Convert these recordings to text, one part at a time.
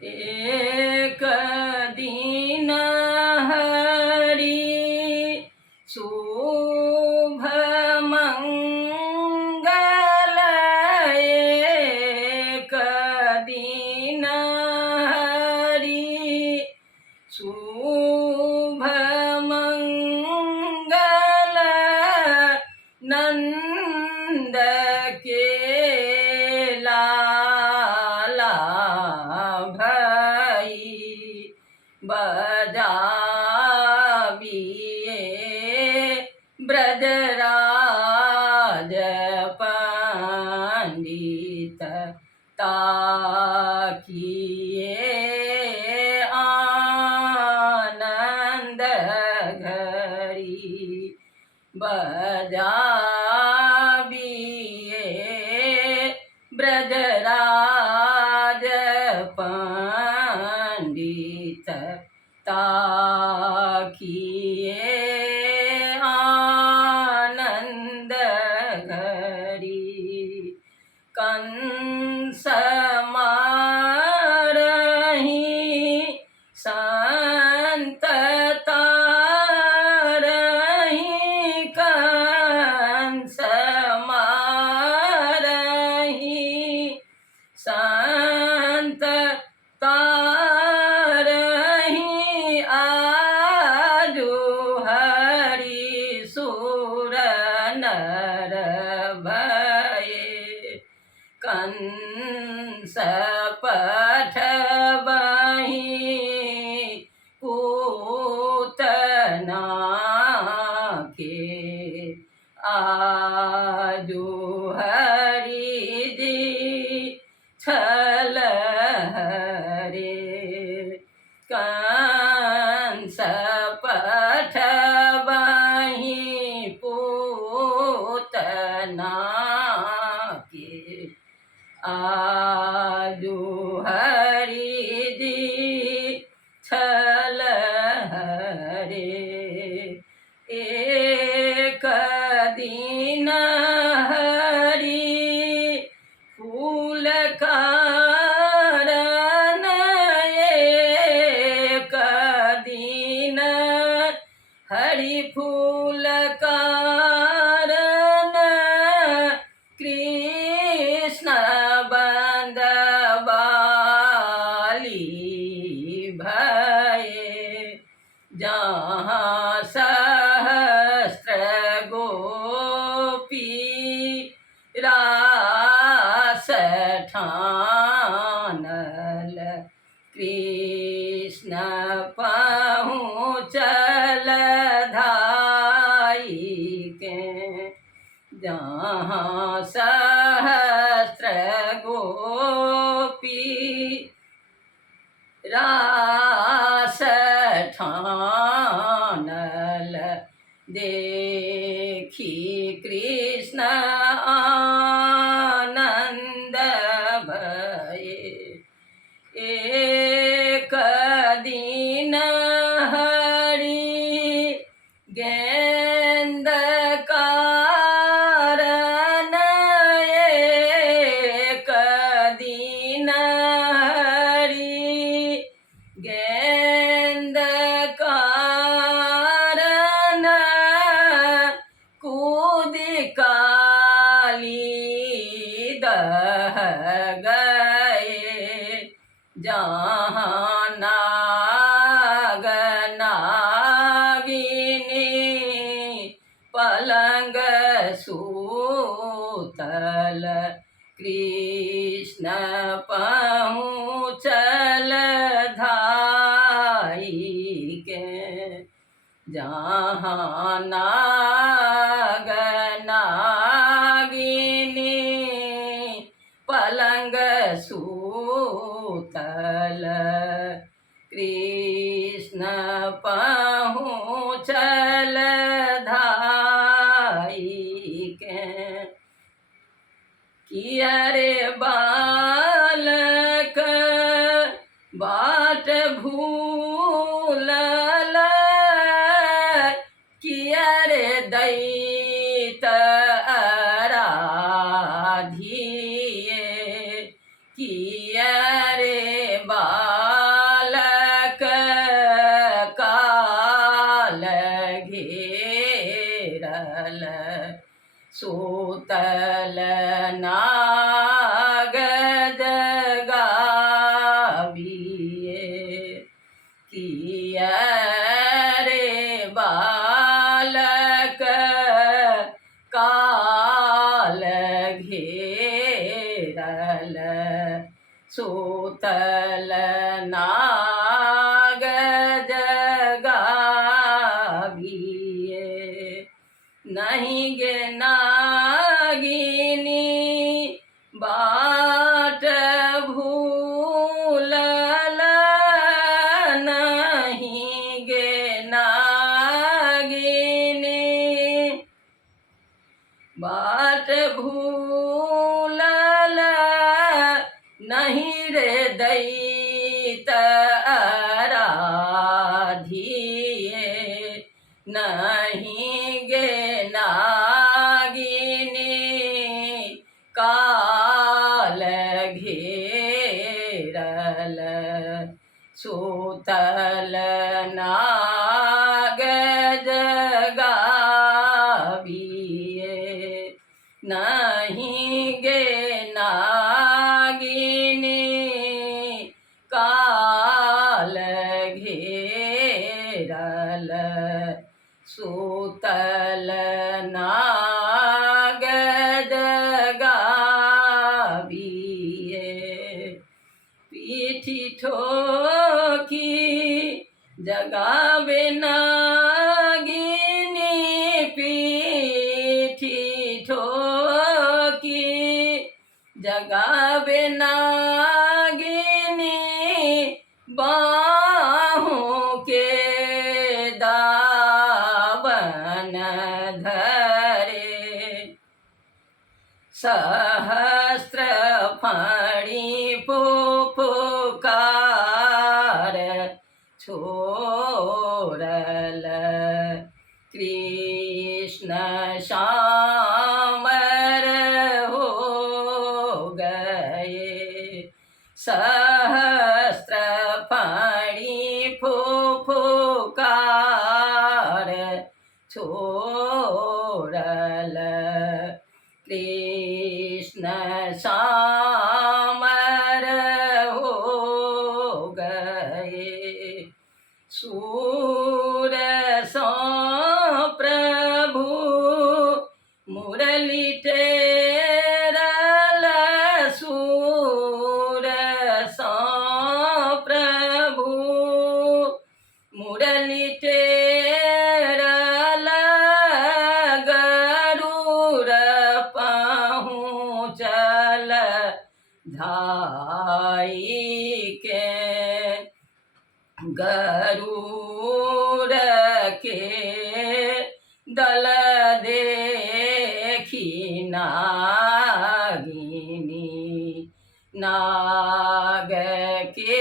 एक दिन हरि शुभ मंगल, एक दिन हरि शुभ मंगल, नंद के लाला भई बजाविए ब्रजराज पंडित ताकिए आनंद घड़ी बजाविए ब्रजराज पंडित ताकिए आनंद घड़ी। कंस मारहि संत तारहि, कंस मारहि संत तारहि, आजु हरि सुर नर भये कंस पठबहि पूतना के, आजु हरि जी छल हरे। कंस पठबहि पूतना के, आजु हरि जी छल हरे। एक दिन हरि फूल कारण, एक दिन हरि फूल कारण, कृष्ण बंदवाली भये जहाँ सहस्त्र गोपी रास ठानल, कृष्ण पहुँचल धाई के, जहाँ सहस्त्र गोपी रास ठानल, देखी कृष्ण आनंद भये। एक दिन हरि गेंद कारण, एक दिन हरि गेंद कारण, कूद काली दह गए, जहाँ नाग नागिनी पलंग सूतल, कृष्ण पहुँचल धाई के, जहाँ नाग नागिनी पलंग सूतल, कृष्ण पहुँचल धाई के। किया रे बालक बाट भूलल, किया रे दैत आराधिए, किया रे बा सूतल नाग जगाविए किया रे बालक काल घेरल सूतल नाग जगाविए नहीं गे नागिनी बाट भूलल नहीं गे नागिनी बाट भूलल नहीं रे दैत आराधिए नहीं गे नागिनी काल घेरल सूतल नाग जगाविए नहीं गे नागिनी काल घेरल सूतल नाग जगाविए पीठी ठोकी जगावे नागिनी पीठी ठोकी जगावे नागिनी बाहों के दावन धरे सहस्त्र फणी फुफकार छोड़ल कृष्ण श्यामर हो गए सहस्त्र फणी फुफकार छोड़ल कृष्ण श्यामर हो गए सूर सो प्रभु मुरली टेरल सूर सो प्रभु मुरली टेरल गरुड़ पहुँचल धाई के गरुड़ के दल देखी नागिनी नाग के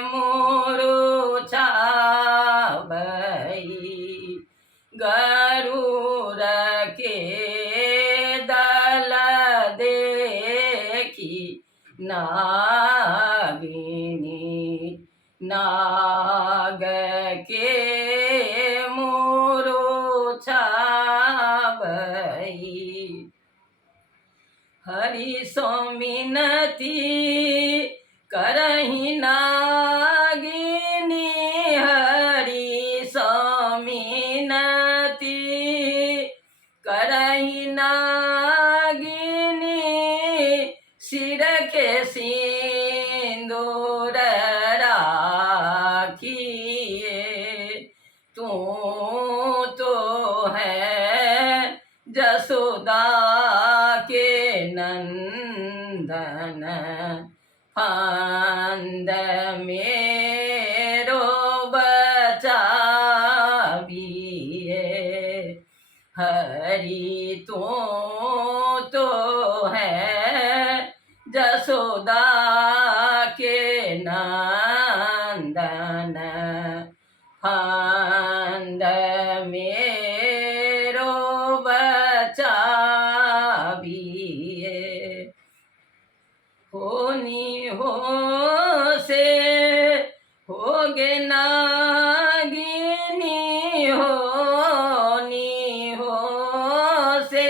मूर्छा भई गरुड़ के दल देखी नागिनी नाग के मूर्छा भई हरि सो मिनती करहि नागिनी हरि सो मिनती करहि नागिनी सिर के सिंदूर राखिए तू तो है जसोदा के नंदन फांद मेरो बचाविए हरि तो है जसोदा के नंदन फांद मेरो बचाविए होनी हो से होगे नागिनी होनी हो से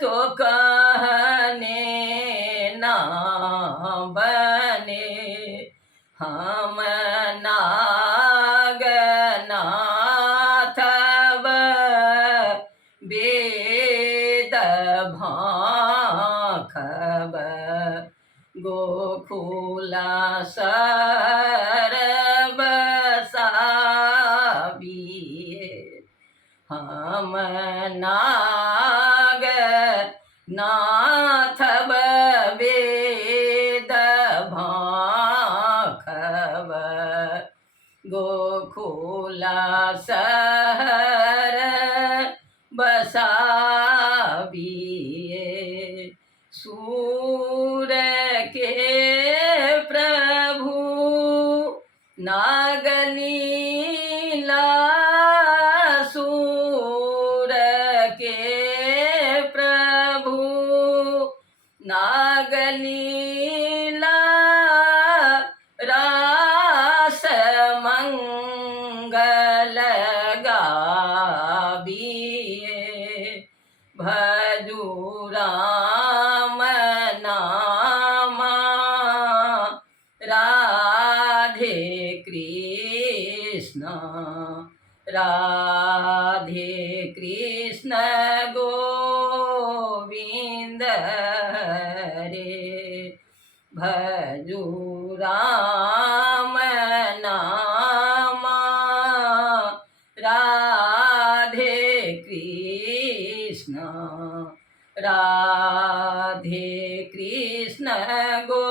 तो कहने ना बने, हम नागनाथव वेद भाखब, गोकुला सरब साबिए, हम नाग नाथब वेद भाखब, गोकुला सहर बसाबिए, सूर के प्रभु नागलीला, सूर के प्रभु नागलीला, रास मंगल गाबिए, भजू राम नामा, राधे कृष्ण, राधे कृष्ण गोविंद हरे, भजू राम नामा, राधे कृष्ण, राधे कृष्ण गो